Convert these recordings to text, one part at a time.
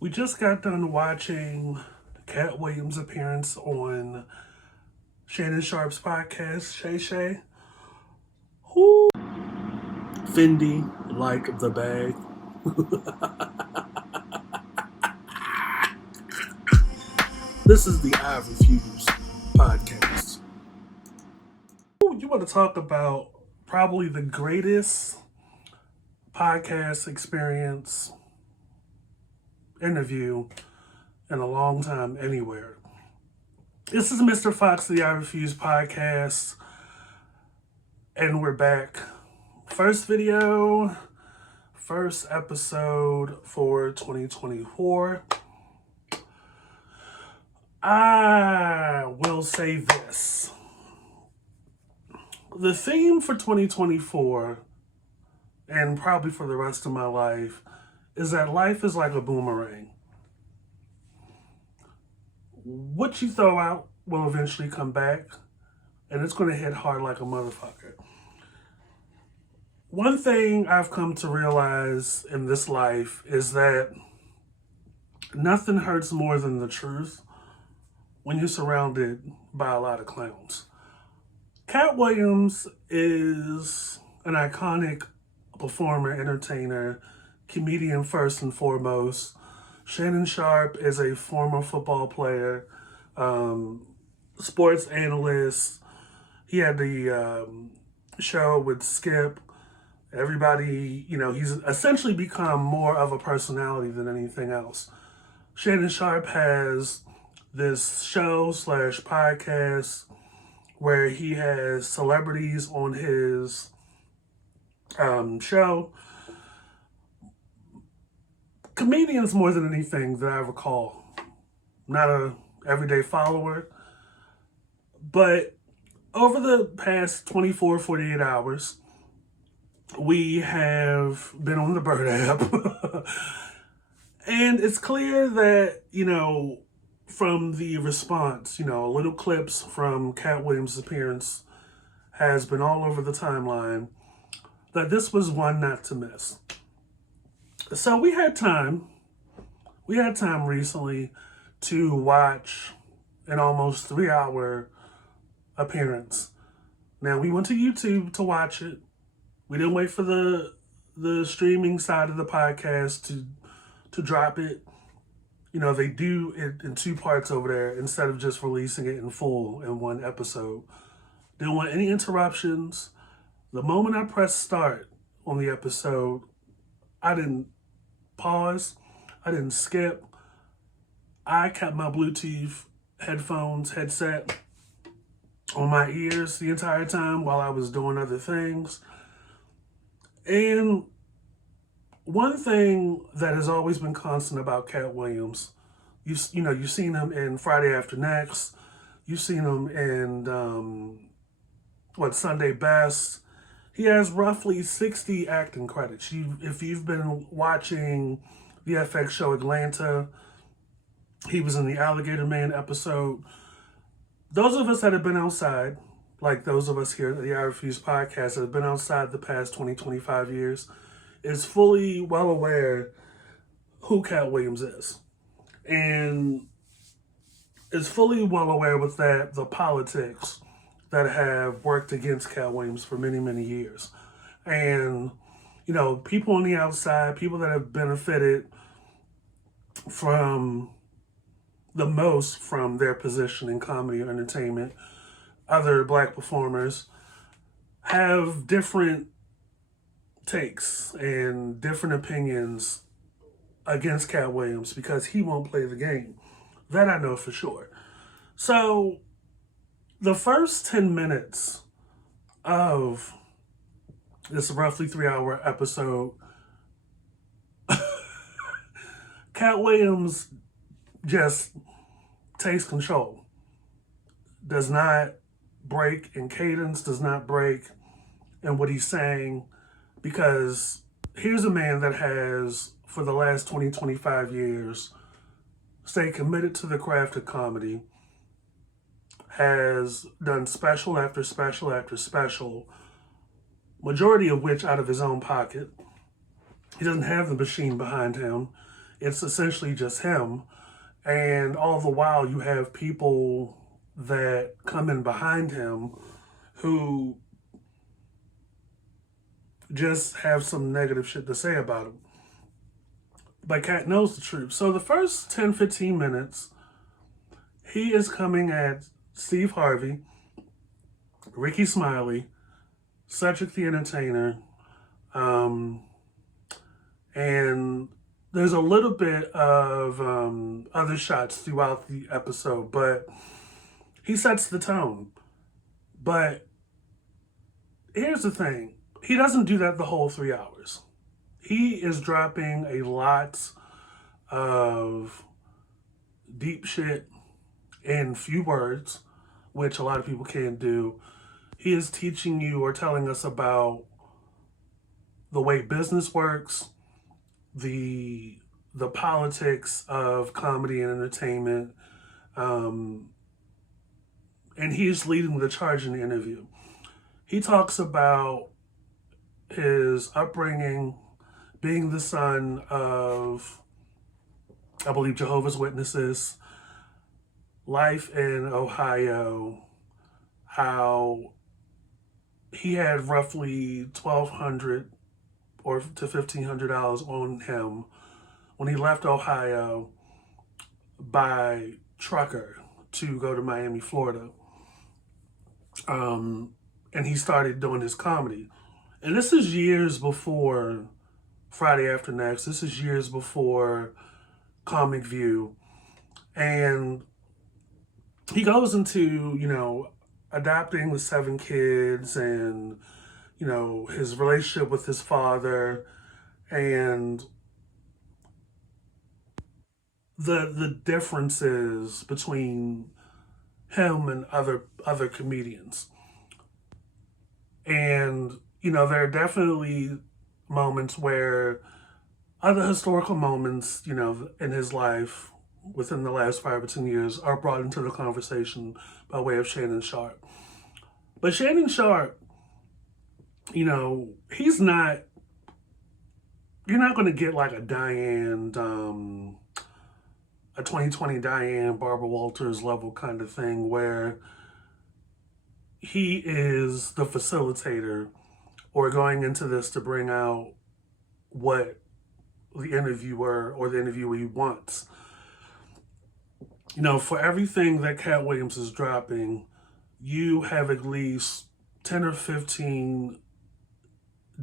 We just got done watching Katt Williams' appearance on Shannon Sharpe's podcast, Shay. Who? Fendi, like the bag. This is the I Refuse podcast. You want to talk about probably the greatest podcast experience interview in a long time anywhere. This is Mr. Fox, the I Refuse podcast, and we're back. First video, first episode for 2024. I will say this. The theme for 2024, and probably for the rest of my life, is that life is like a boomerang. What you throw out will eventually come back, and it's going to hit hard like a motherfucker. One thing I've come to realize in this life is that nothing hurts more than the truth when you're surrounded by a lot of clowns. Katt Williams is an iconic performer, entertainer, comedian first and foremost. Shannon Sharpe is a former football player, sports analyst. He had the show with Skip. Everybody, he's essentially become more of a personality than anything else. Shannon Sharpe has this show / podcast where he has celebrities on his show. Comedians more than anything that I recall. Not a everyday follower. But over the past 24, 48 hours, we have been on the Bird app. And it's clear that, from the response, little clips from Katt Williams' appearance has been all over the timeline, that this was one not to miss. So we had time recently to watch an almost 3-hour appearance. Now, we went to YouTube to watch it. We didn't wait for the streaming side of the podcast to drop it. They do it in 2 parts over there instead of just releasing it in full in one episode. Didn't want any interruptions. The moment I pressed start on the episode, I didn't pause. I didn't skip. I kept my Bluetooth headset on my ears the entire time while I was doing other things. And one thing that has always been constant about Katt Williams, you've seen him in Friday After Next. You've seen him in, Sunday Best. He has roughly 60 acting credits. If you've been watching the FX show Atlanta, he was in the Alligator Man episode. Those of us that have been outside, like those of us here at the I Refuse podcast that have been outside the past 20, 25 years, is fully well aware who Katt Williams is. And is fully well aware with that the politics that have worked against Katt Williams for many, many years. And, people on the outside, people that have benefited from the most from their position in comedy or entertainment, other Black performers, have different takes and different opinions against Katt Williams because he won't play the game. That I know for sure. So the first 10 minutes of this roughly 3-hour episode, Katt Williams just takes control. Does not break in cadence, does not break in what he's saying, because here's a man that has, for the last 20, 25 years, stayed committed to the craft of comedy, has done special after special after special, majority of which out of his own pocket. He doesn't have the machine behind him. It's essentially just him. And all the while, you have people that come in behind him who just have some negative shit to say about him. But Katt knows the truth. So the first 10, 15 minutes, he is coming at Steve Harvey, Ricky Smiley, Cedric the Entertainer, and there's a little bit of other shots throughout the episode, but he sets the tone. But here's the thing. He doesn't do that the whole 3 hours. He is dropping a lot of deep shit in few words, which a lot of people can't do. He is teaching you or telling us about the way business works, the politics of comedy and entertainment, and he's leading the charge in the interview. He talks about his upbringing, being the son of, I believe, Jehovah's Witnesses, life in Ohio, how he had roughly $1,200 or to $1,500 on him when he left Ohio by trucker to go to Miami, Florida. And he started doing his comedy. And this is years before Friday After Next. This is years before Comic View. And he goes into, adopting the 7 kids and, his relationship with his father and the differences between him and other comedians. And, there are definitely moments where other historical moments, in his life within the last 5 or 10 years are brought into the conversation by way of Shannon Sharpe. But Shannon Sharpe, he's not, you're not going to get like a 2020 Diane, Barbara Walters level kind of thing where he is the facilitator or going into this to bring out what the interviewer or the interviewee wants. For everything that Katt Williams is dropping, you have at least 10 or 15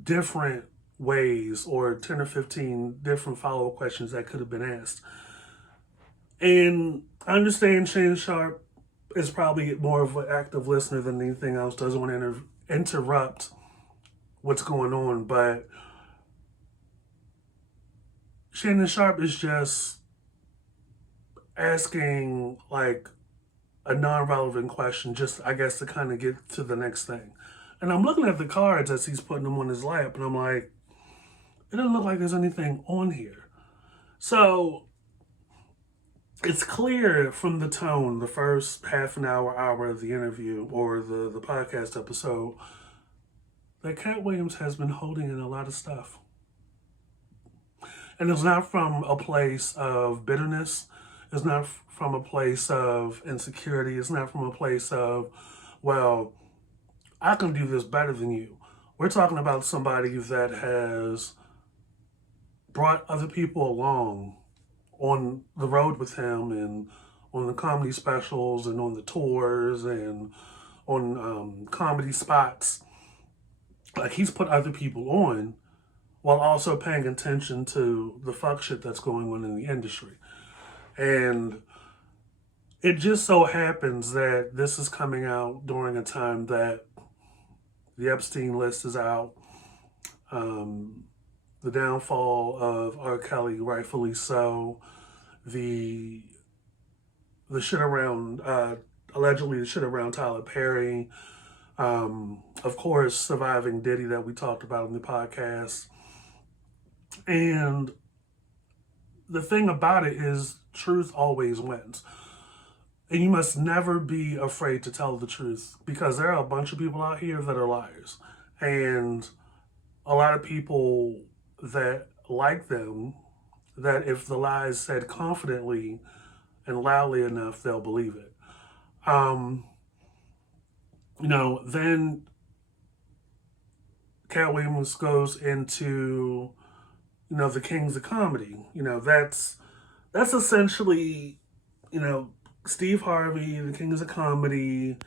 different ways or 10 or 15 different follow-up questions that could have been asked. And I understand Shannon Sharpe is probably more of an active listener than anything else, doesn't want to interrupt what's going on, but Shannon Sharpe is just asking like a non-relevant question, just I guess to kind of get to the next thing. And I'm looking at the cards as he's putting them on his lap, and I'm like, it doesn't look like there's anything on here. So it's clear from the tone, the first half an hour of the interview or the podcast episode, that Katt Williams has been holding in a lot of stuff. And it's not from a place of bitterness. It's not from a place of insecurity. It's not from a place of, well, I can do this better than you. We're talking about somebody that has brought other people along on the road with him and on the comedy specials and on the tours and on comedy spots. Like, he's put other people on while also paying attention to the fuck shit that's going on in the industry. And it just so happens that this is coming out during a time that the Epstein list is out. The downfall of R. Kelly, rightfully so. The shit around, allegedly the shit around Tyler Perry. Of course, surviving Diddy that we talked about in the podcast. And the thing about it is truth always wins. And you must never be afraid to tell the truth, because there are a bunch of people out here that are liars. And a lot of people that like them, that if the lie is said confidently and loudly enough, they'll believe it. Then Katt Williams goes into, the Kings of Comedy. That's essentially, Steve Harvey, the Kings of Comedy,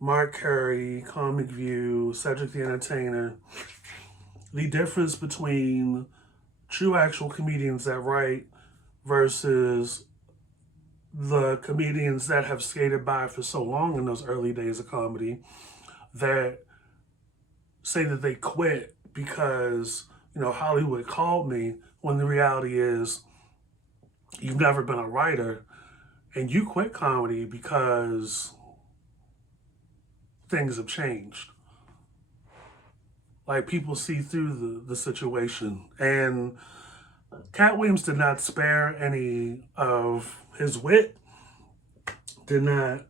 Mark Curry, Comic View, Cedric the Entertainer. The difference between true actual comedians that write versus the comedians that have skated by for so long in those early days of comedy that say that they quit because, Hollywood called me, when the reality is you've never been a writer and you quit comedy because things have changed. Like, people see through the situation. And Katt Williams did not spare any of his wit, did not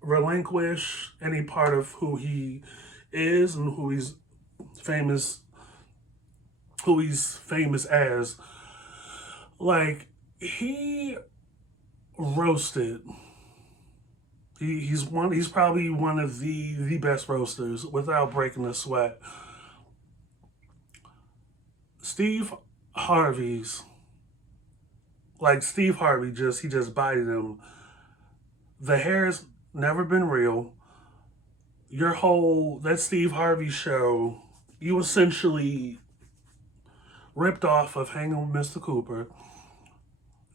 relinquish any part of who he is and who he's famous as. Like, he roasted. He's probably one of the best roasters without breaking a sweat. Steve Harvey just bited him. The hair's never been real. That Steve Harvey show, you essentially ripped off of Hanging with Mr. Cooper.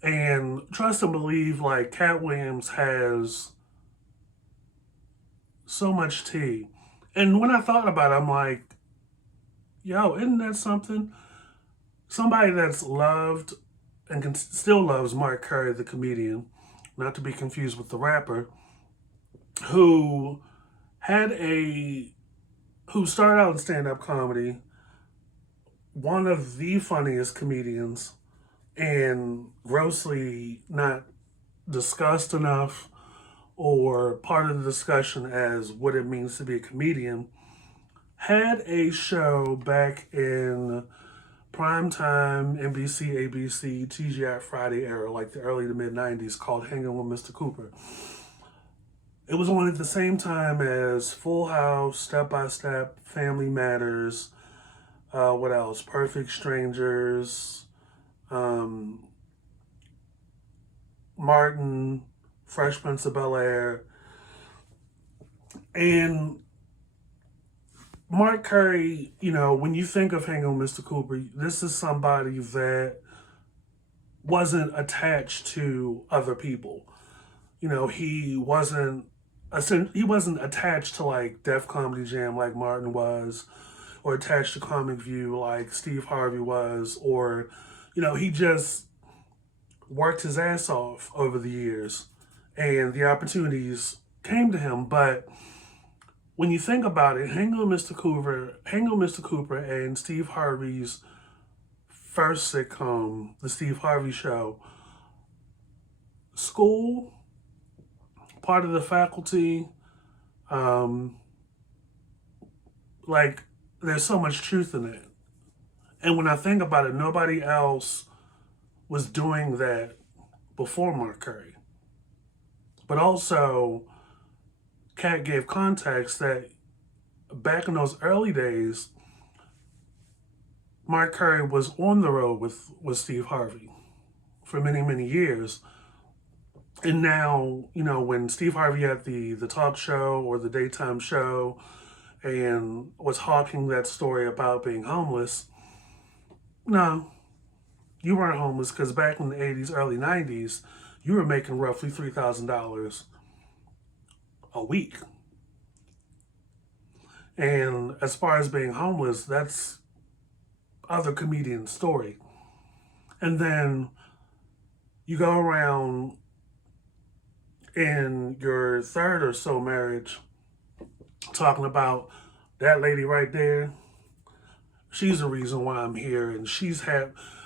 And trust and believe, like, Katt Williams has so much tea. And when I thought about it, I'm like, yo, isn't that something? Somebody that's loved and still loves Mark Curry, the comedian, not to be confused with the rapper, who started out in stand-up comedy, one of the funniest comedians, and grossly not discussed enough or part of the discussion as what it means to be a comedian, had a show back in primetime NBC, ABC, TGI Friday era, like the early to mid-90s, called Hanging with Mr. Cooper. It was on at the same time as Full House, Step by Step, Family Matters, what else? Perfect Strangers, Martin, Fresh Prince of Bel-Air. And Mark Curry, when you think of Hanging with Mr. Cooper, this is somebody that wasn't attached to other people. He wasn't attached to, like, Def Comedy Jam like Martin was, or attached to Comic View like Steve Harvey was, or, he just worked his ass off over the years and the opportunities came to him. But when you think about it, Hanging with Mr. Cooper and Steve Harvey's first sitcom, The Steve Harvey Show, school, part of the faculty, like, there's so much truth in it. And when I think about it, nobody else was doing that before Mark Curry. But also, Katt gave context that back in those early days, Mark Curry was on the road with Steve Harvey for many, many years. And now, when Steve Harvey had the talk show or the daytime show and was hawking that story about being homeless, no, you weren't homeless, because back in the 80s, early 90s, you were making roughly $3,000 a week. And as far as being homeless, that's other comedian's story. And then you go around in your third or so marriage talking about that lady right there. She's the reason why I'm here. And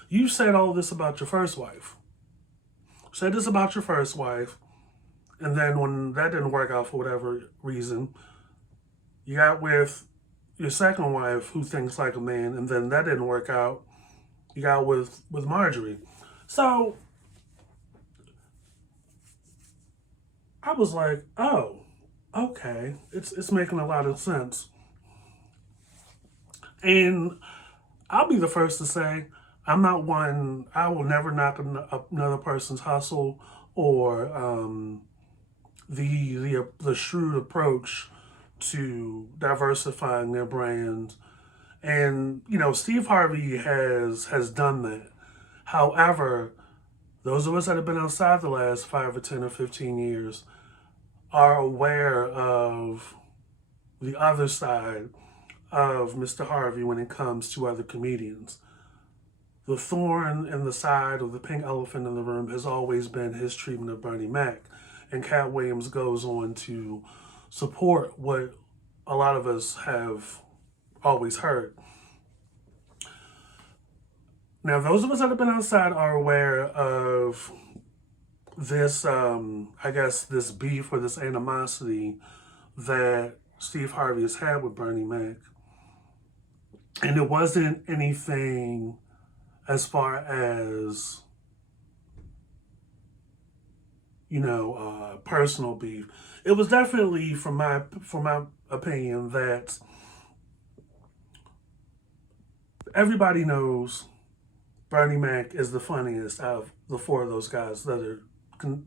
you said all this about your first wife. Said this about your first wife. And then when that didn't work out for whatever reason, you got with your second wife who thinks like a man, and then that didn't work out. you got with Marjorie. So I was like, oh, okay, it's making a lot of sense. And I'll be the first to say, I'm not one. I will never knock another person's hustle or the shrewd approach to diversifying their brand. And Steve Harvey has done that. However, those of us that have been outside the last 5 or 10 or 15 years are aware of the other side of Mr. Harvey when it comes to other comedians. The thorn in the side, or the pink elephant in the room, has always been his treatment of Bernie Mac. And Katt Williams goes on to support what a lot of us have always heard. Now, those of us that have been outside are aware of this, I guess, this beef or this animosity that Steve Harvey has had with Bernie Mac. And it wasn't anything as far as, personal beef. It was definitely, from my opinion, that everybody knows Bernie Mac is the funniest out of the four of those guys that are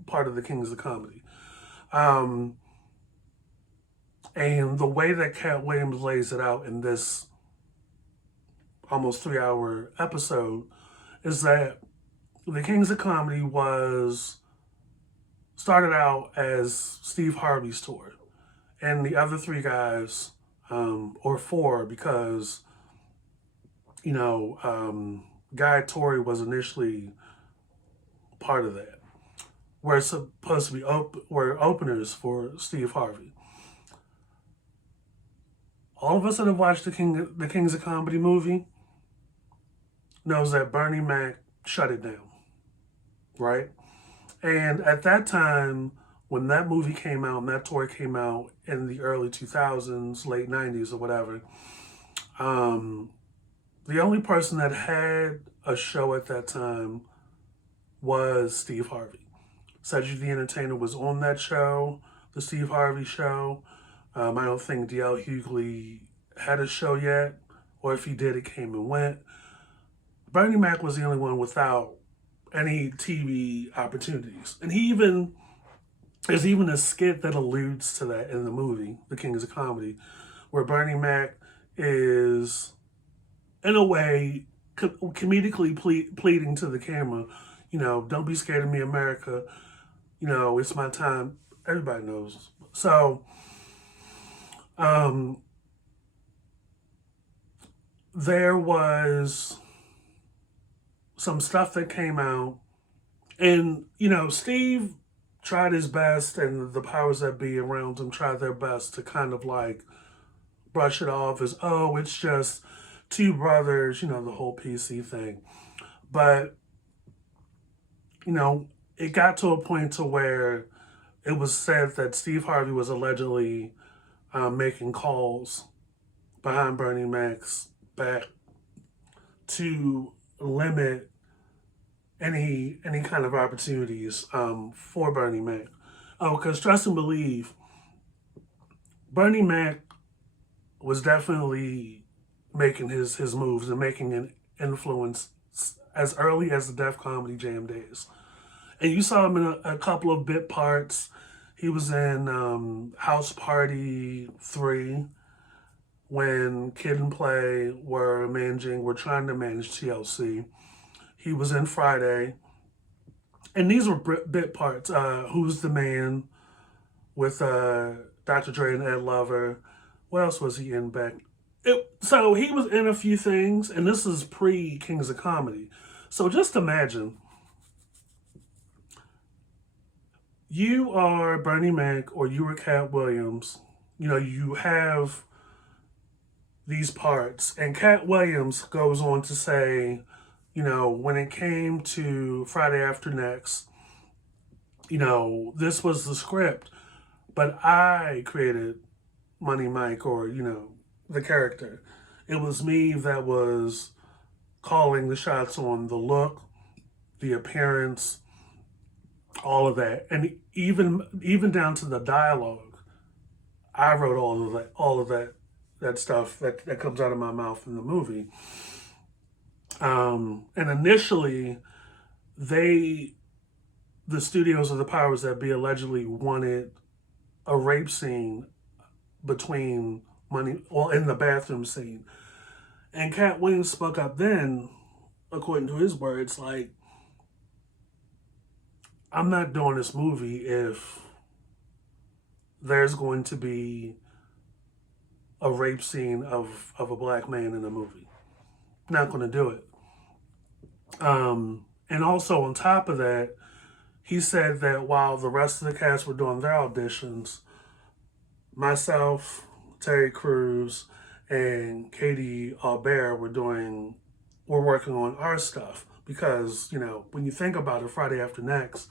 part of the Kings of Comedy. And the way that Katt Williams lays it out in this almost 3-hour episode is that the Kings of Comedy started out as Steve Harvey's tour, and the other three guys, or four, because Guy Torrey was initially part of that. We're supposed to be were openers for Steve Harvey. All of us that have watched the Kings of Comedy movie knows that Bernie Mac shut it down, right? And at that time, when that movie came out and that tour came out in the early 2000s, late 90s or whatever, the only person that had a show at that time was Steve Harvey. Cedric the Entertainer was on that show, the Steve Harvey show. I don't think D.L. Hughley had a show yet, or if he did, it came and went. Bernie Mac was the only one without any TV opportunities. And there's even a skit that alludes to that in the movie, The Kings of Comedy, where Bernie Mac is, in a way, comedically pleading to the camera, don't be scared of me, America. It's my time. Everybody knows. So, there was some stuff that came out, and Steve tried his best, and the powers that be around him tried their best to kind of like brush it off as, oh, it's just two brothers, the whole PC thing. But it got to a point to where it was said that Steve Harvey was allegedly making calls behind Bernie Mac's back to limit any kind of opportunities for Bernie Mac. Oh, because trust and believe, Bernie Mac was definitely making his moves and making an influence as early as the Def Comedy Jam days. And you saw him in a couple of bit parts. He was in House Party 3 when Kid and Play were trying to manage TLC. He was in Friday. And these were bit parts. Who's the Man with Dr. Dre and Ed Lover. What else was he in back? So he was in a few things, and this is pre-Kings of Comedy. So just imagine, you are Bernie Mac or you are Katt Williams. You have these parts. And Katt Williams goes on to say, when it came to Friday After Next, this was the script, but I created Money Mike, or, the character. It was me that was calling the shots on the look, the appearance, all of that, and even down to the dialogue. I wrote all of that stuff that comes out of my mouth in the movie. And initially, they, the studios of the powers that be, allegedly wanted a rape scene between in the bathroom scene. And Katt Williams spoke up then, according to his words, like, I'm not doing this movie if there's going to be a rape scene of a black man in a movie. Not going to do it. And also on top of that, he said that while the rest of the cast were doing their auditions, myself, Terry Crews, and Katie Albert were working on our stuff. Because, you know, when you think about it, Friday After Next,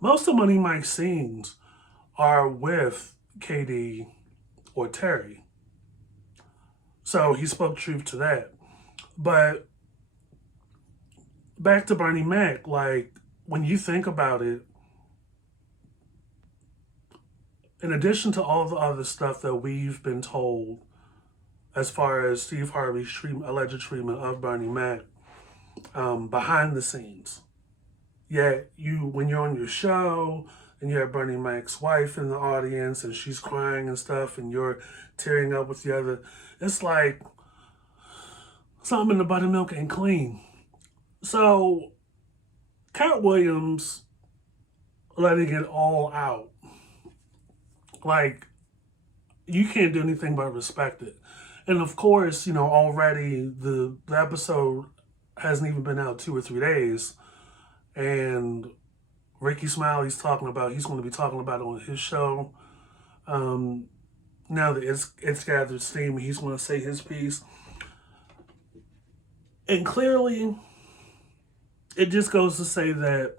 most of Money Mike's scenes are with Katie or Terry. So he spoke truth to that. But back to Bernie Mac, like, when you think about it, in addition to all the other stuff that we've been told as far as Steve Harvey's alleged treatment of Bernie Mac behind the scenes, yet when you're on your show and you have Bernie Mac's wife in the audience and she's crying and stuff and you're tearing up with the other, it's like something in the buttermilk ain't clean. So Katt Williams letting it all out, like, you can't do anything but respect it. And of course, you know, already the episode hasn't even been out 2 or 3 days, and Ricky Smiley's he's going to be talking about it on his show. Now that it's gathered steam, he's going to say his piece. And clearly, it just goes to say that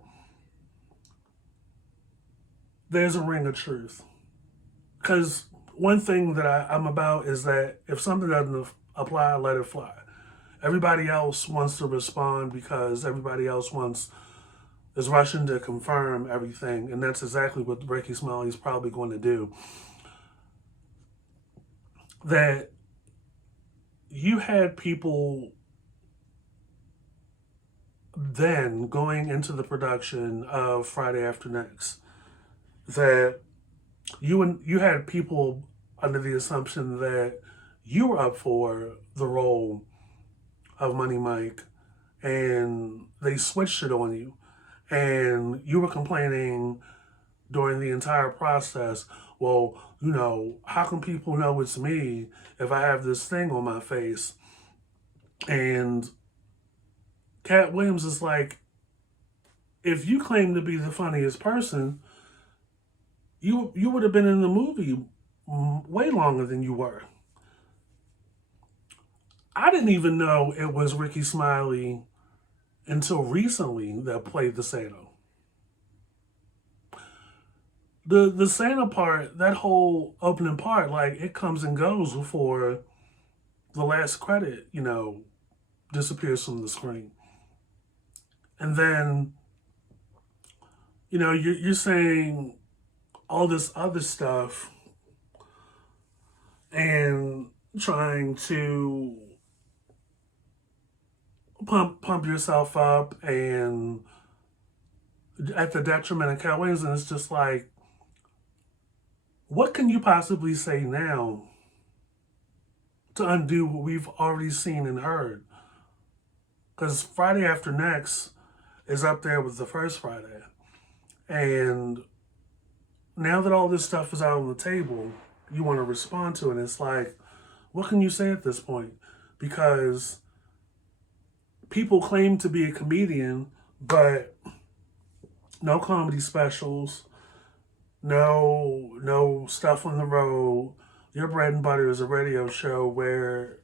there's a ring of truth. Because one thing that I'm about is that if something doesn't apply, let it fly. Everybody else wants to respond because everybody else is rushing to confirm everything, and that's exactly what Ricky Smiley is probably going to do. That you had people then going into the production of Friday After Next, that you had people under the assumption that you were up for the role of Money Mike, and they switched it on you, and you were complaining during the entire process, well, you know, how can people know it's me if I have this thing on my face? And Katt Williams is like, if you claim to be the funniest person, you would have been in the movie way longer than you were. I didn't even know it was Ricky Smiley until recently that played the Santa. The Santa part, that whole opening part, like, it comes and goes before the last credit, you know, disappears from the screen. And then, you know, you're saying all this other stuff and trying to pump yourself up and at the detriment of Katt Williams, and it's just like, what can you possibly say now to undo what we've already seen and heard? Because Friday After Next is up there with the first Friday. And now that all this stuff is out on the table, you want to respond to it. And it's like, what can you say at this point? Because people claim to be a comedian, but no comedy specials, no stuff on the road. Your bread and butter is a radio show where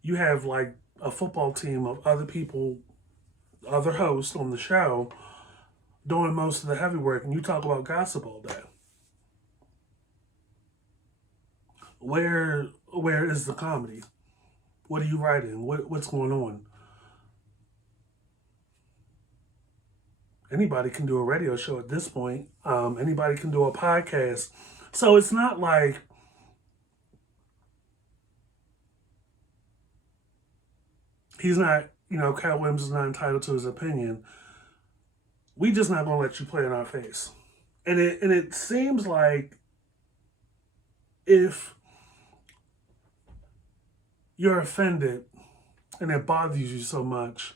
you have like a football team of other people, other hosts on the show doing most of the heavy work, and you talk about gossip all day. Where is the comedy? What are you writing? What's going on? Anybody can do a radio show at this point. Anybody can do a podcast. So it's not like he's not, Katt Williams is not entitled to his opinion. We just not gonna let you play in our face. And it seems like if you're offended and it bothers you so much,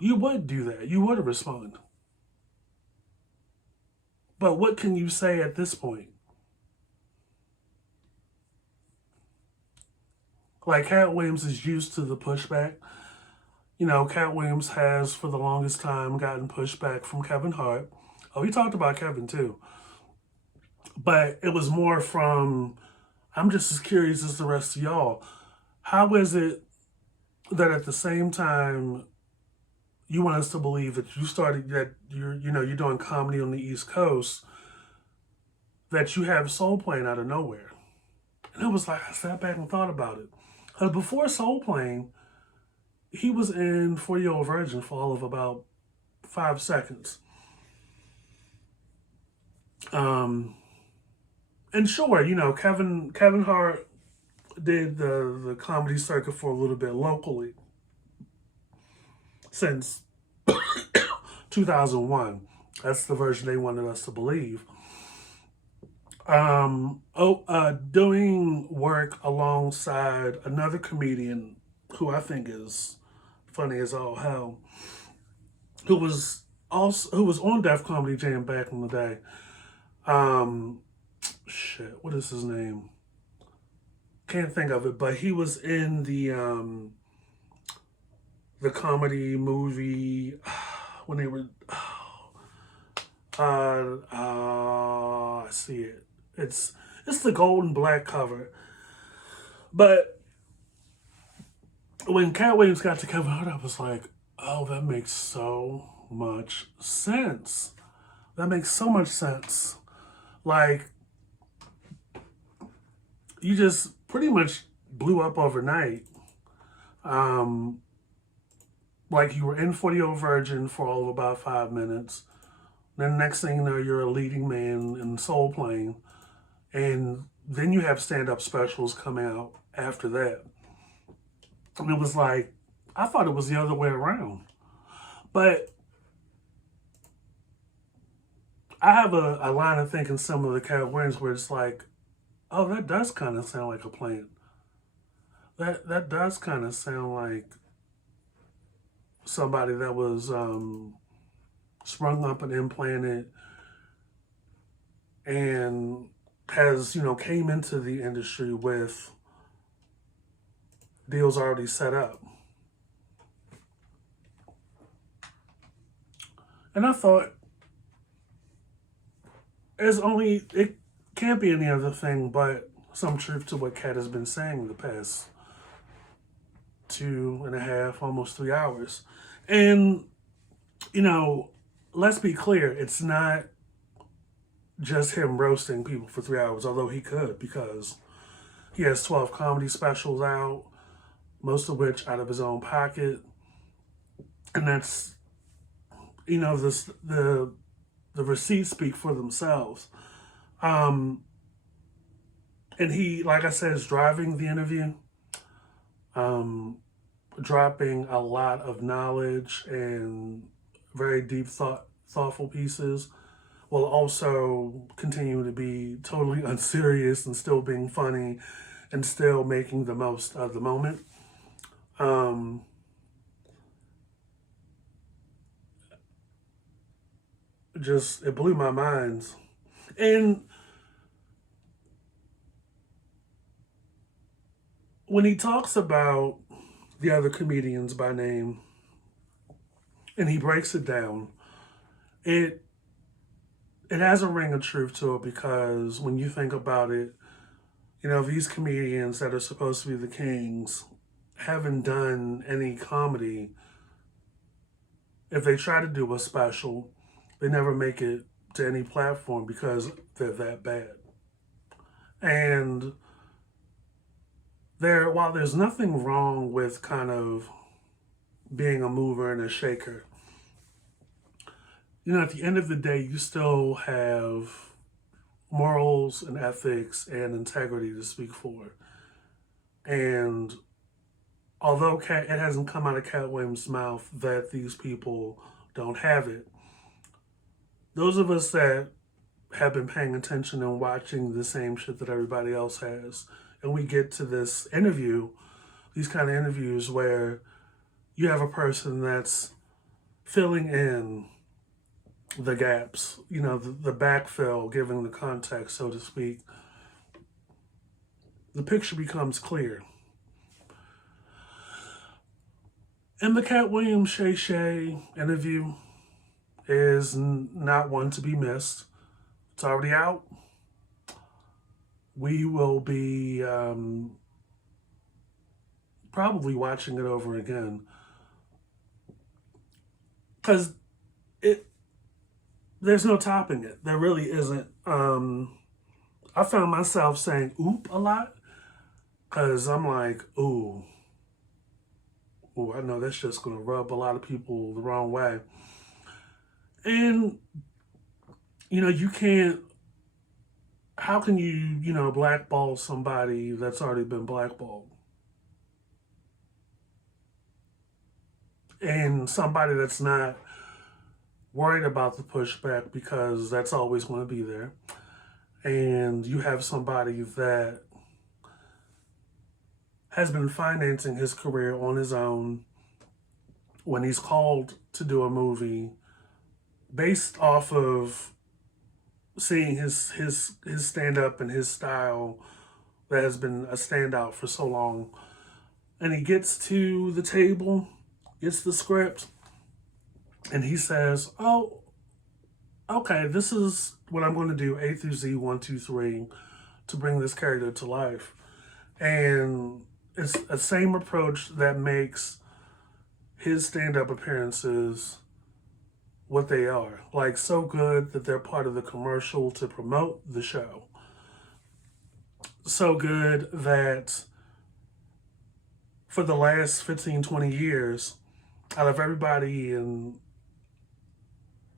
you would do that. You would respond. But what can you say at this point? Like, Katt Williams is used to the pushback. Katt Williams has, for the longest time, gotten pushback from Kevin Hart. Oh, he talked about Kevin, too. But it was more from, I'm just as curious as the rest of y'all. How is it that at the same time you want us to believe that you're doing comedy on the East Coast, that you have Soul Plane out of nowhere? And I was like, I sat back and thought about it. Because before Soul Plane, he was in 40-Year-Old Virgin for all of about 5 seconds. And sure, Kevin Hart did the comedy circuit for a little bit locally since 2001. That's the version they wanted us to believe. Doing work alongside another comedian who I think is funny as all hell, who was on Def Comedy Jam back in the day. What is his name? Can't think of it, but he was in the comedy movie when they were. I see it. It's the gold and black cover. But when Katt Williams got to Kevin Hart, I was like, oh, that makes so much sense. That makes so much sense. Like, you just pretty much blew up overnight. Like, you were in 40-Year-Old Virgin for all of about 5 minutes. Then the next thing you know, you're a leading man in Soul Plane. And then you have stand-up specials coming out after that. And it was like, I thought it was the other way around. But I have a line of thinking similar to Katt Williams where it's like, oh, that does kind of sound like a plan. That does kind of sound like somebody that was sprung up and implanted and has, came into the industry with deals already set up. And I thought, it can't be any other thing but some truth to what Katt has been saying the past 2.5, almost 3 hours. And, let's be clear, it's not just him roasting people for 3 hours, although he could, because he has 12 comedy specials out, most of which out of his own pocket. And that's, the receipts speak for themselves. And he, like I said, is driving the interview, dropping a lot of knowledge and very deep thoughtful pieces, while also continuing to be totally unserious and still being funny and still making the most of the moment. It blew my mind. And when he talks about the other comedians by name and he breaks it down, it has a ring of truth to it, because when you think about it, these comedians that are supposed to be the kings haven't done any comedy. If they try to do a special, they never make it to any platform because they're that bad. And while there's nothing wrong with kind of being a mover and a shaker, at the end of the day, you still have morals and ethics and integrity to speak for. And although it hasn't come out of Katt Williams' mouth that these people don't have it, those of us that have been paying attention and watching the same shit that everybody else has, and we get to this interview, these kind of interviews where you have a person that's filling in the gaps, the backfill, giving the context, so to speak, the picture becomes clear. And the Katt Williams Shay interview is not one to be missed. It's already out. We will be probably watching it over again because there's no topping it. There really isn't. I found myself saying "oop" a lot because I'm like, ooh, I know that's just gonna rub a lot of people the wrong way. And you can't. How can you blackball somebody that's already been blackballed? And somebody that's not worried about the pushback because that's always going to be there. And you have somebody that has been financing his career on his own when he's called to do a movie based off of seeing his stand-up and his style that has been a standout for so long. And he gets to the table, gets the script, and he says, oh, okay, this is what I'm going to do, A through Z, 1, 2, 3, to bring this character to life. And it's a same approach that makes his stand-up appearances what they are. Like, so good that they're part of the commercial to promote the show. So good that for the last 15, 20 years, out of everybody and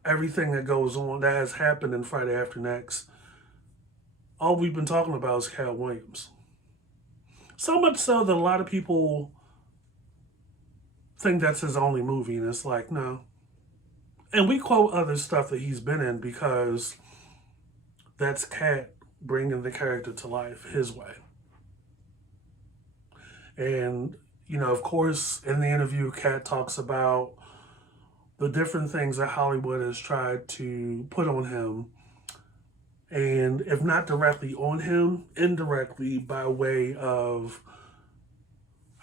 everything that goes on, that has happened in Friday After Next, all we've been talking about is Katt Williams. So much so that a lot of people think that's his only movie, and it's like, no. And we quote other stuff that he's been in because that's Katt bringing the character to life his way. And, of course, in the interview, Katt talks about the different things that Hollywood has tried to put on him. And if not directly on him, indirectly by way of,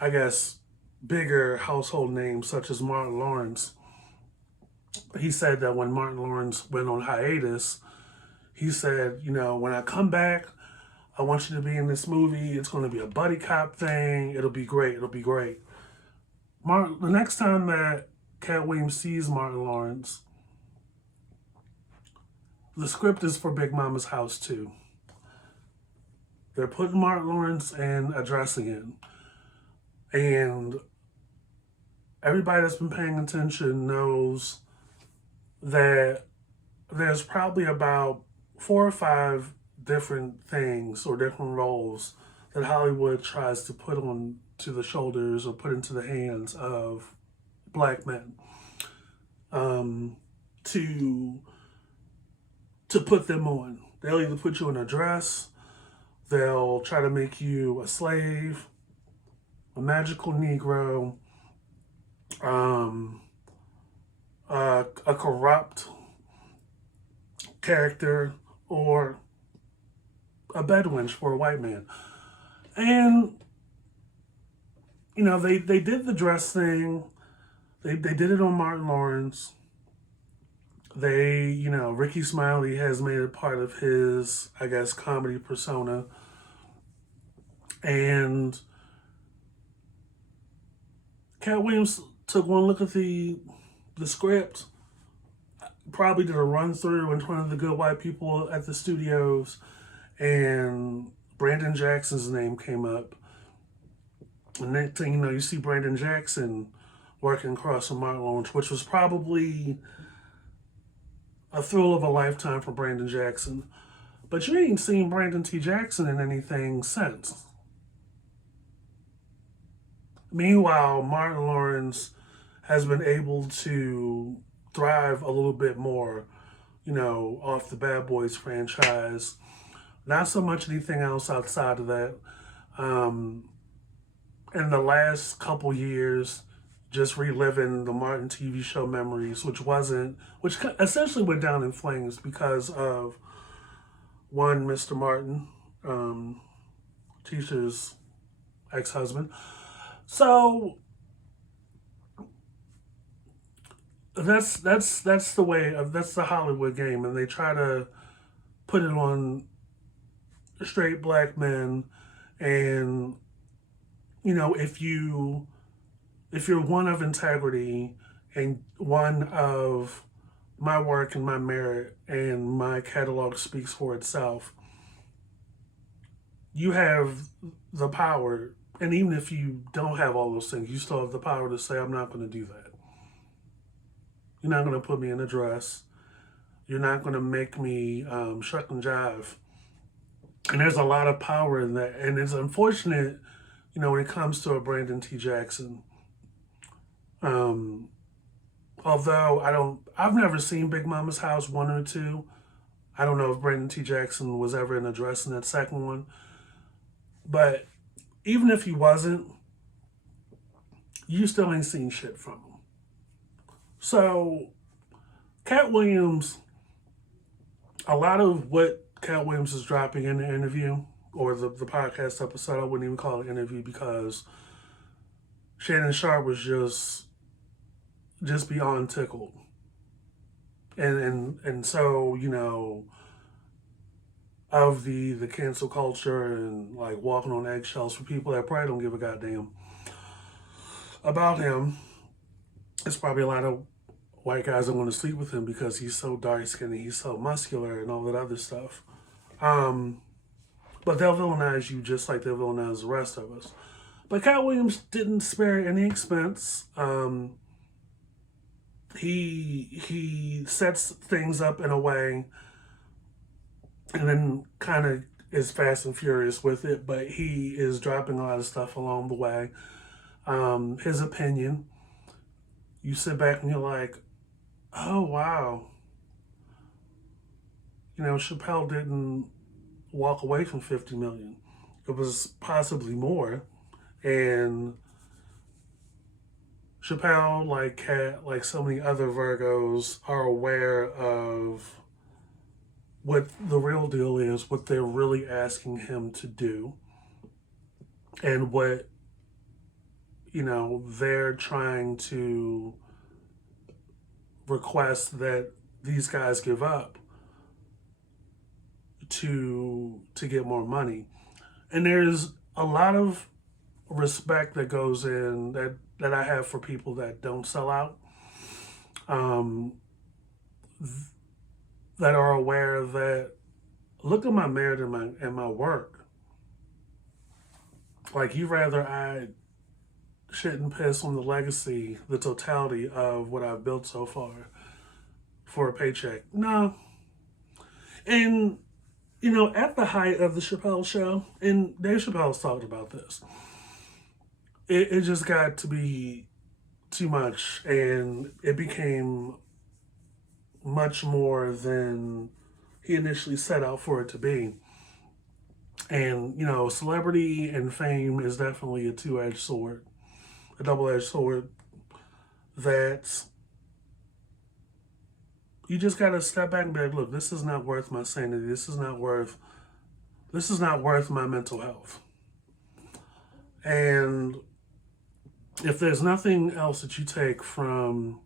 I guess, bigger household names such as Martin Lawrence. He said that when Martin Lawrence went on hiatus, he said, when I come back, I want you to be in this movie. It's going to be a buddy cop thing. It'll be great. It'll be great. The next time that Katt Williams sees Martin Lawrence, the script is for Big Mama's House 2. They're putting Martin Lawrence and addressing it. And everybody that's been paying attention knows that there's probably about 4 or 5 different things or different roles that Hollywood tries to put on to the shoulders or put into the hands of black men to put them on. They'll either put you in a dress, they'll try to make you a slave, a magical Negro, a corrupt character, or a Bedouin for a white man. And, they did the dress thing. They did it on Martin Lawrence. Ricky Smiley has made it part of his, I guess, comedy persona. And Katt Williams took one look at the script, probably did a run through in front of the good white people at the studios, and Brandon Jackson's name came up. And next thing you know, you see Brandon Jackson working across from Martin Lawrence, which was probably a thrill of a lifetime for Brandon Jackson. But you ain't seen Brandon T. Jackson in anything since. Meanwhile, Martin Lawrence has been able to thrive a little bit more, off the Bad Boys franchise. Not so much anything else outside of that. In the last couple years, just reliving the Martin TV show memories, which essentially went down in flames because of one, Mr. Martin, Tisha's ex-husband. So that's the Hollywood game, and they try to put it on straight black men, and if you're one of integrity and one of my work and my merit and my catalog speaks for itself, you have the power. And even if you don't have all those things, you still have the power to say, I'm not going to do that. You're not going to put me in a dress. You're not going to make me shuck and jive. And there's a lot of power in that. And it's unfortunate, when it comes to a Brandon T. Jackson. Although I've never seen Big Mama's House 1 or 2. I don't know if Brandon T. Jackson was ever in a dress in that second one. But even if he wasn't, you still ain't seen shit from him. So, Katt Williams, a lot of what Katt Williams is dropping in the interview, or the podcast episode, I wouldn't even call it an interview because Shannon Sharpe was just beyond tickled. And so, of the cancel culture and like walking on eggshells for people that probably don't give a goddamn about him, it's probably a lot of white guys that want to sleep with him because he's so dark skinned and he's so muscular and all that other stuff. But they'll villainize you just like they'll villainize the rest of us. But Katt Williams didn't spare any expense. He sets things up in a way and then kind of is fast and furious with it, but he is dropping a lot of stuff along the way. His opinion, you sit back and you're like, oh, wow. Chappelle didn't walk away from $50 million. It was possibly more. And Chappelle, like Katt, like so many other Virgos, are aware of what the real deal is, what they're really asking him to do, and what, they're trying to request that these guys give up to get more money. And there's a lot of respect that goes in that I have for people that don't sell out, that are aware that look at my merit and my work. Like, you rather I shit and piss on the legacy, the totality of what I've built so far for a paycheck. No. And, at the height of the Chappelle show, and Dave Chappelle's talked about this, it just got to be too much, and it became much more than he initially set out for it to be. And, celebrity and fame is definitely a two-edged sword, a double-edged sword that you just got to step back and be like, look, this is not worth my sanity. This is not worth my mental health. And if there's nothing else that you take from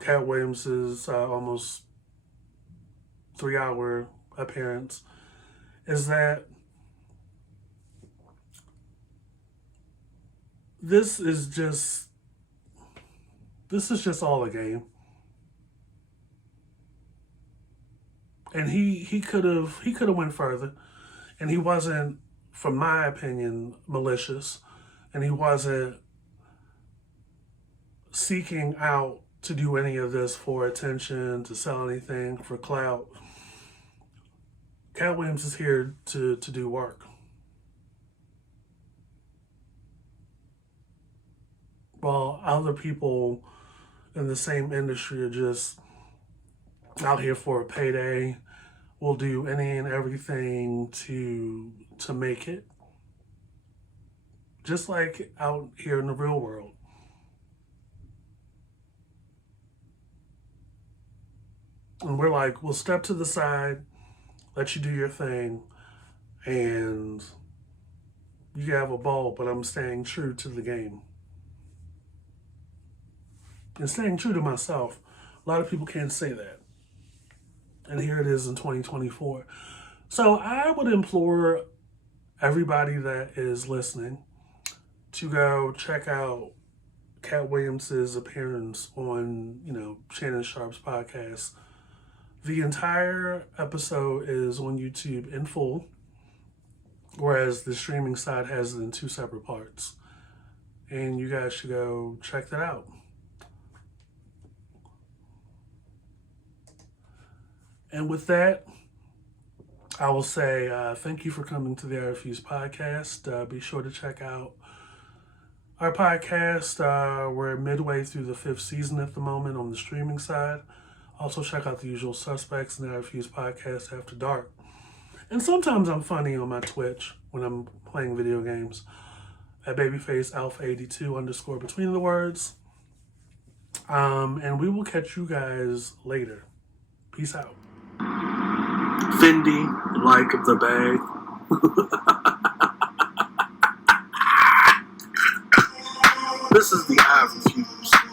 Katt Williams's almost 3-hour appearance, is that this is just all a game. And he could have went further, and he wasn't, from my opinion, malicious, and he wasn't seeking out to do any of this for attention, to sell anything, for clout. Katt Williams is here to do work. While other people in the same industry are just out here for a payday, will do any and everything to make it. Just like out here in the real world. And we're like, we'll step to the side, let you do your thing, and you have a ball, but I'm staying true to the game. And staying true to myself. A lot of people can't say that. And here it is in 2024. So I would implore everybody that is listening to go check out Katt Williams's appearance on, Shannon Sharpe's podcast. The entire episode is on YouTube in full, whereas the streaming side has it in 2 separate parts. And you guys should go check that out. And with that, I will say thank you for coming to the I Refuse podcast. Be sure to check out our podcast. We're midway through the 5th season at the moment on the streaming side. Also check out the usual suspects in the I Refuse podcast After Dark. And sometimes I'm funny on my Twitch when I'm playing video games at babyface alpha82_ between the words. And we will catch you guys later. Peace out. Fendi, like the bag. This is the I Refuse.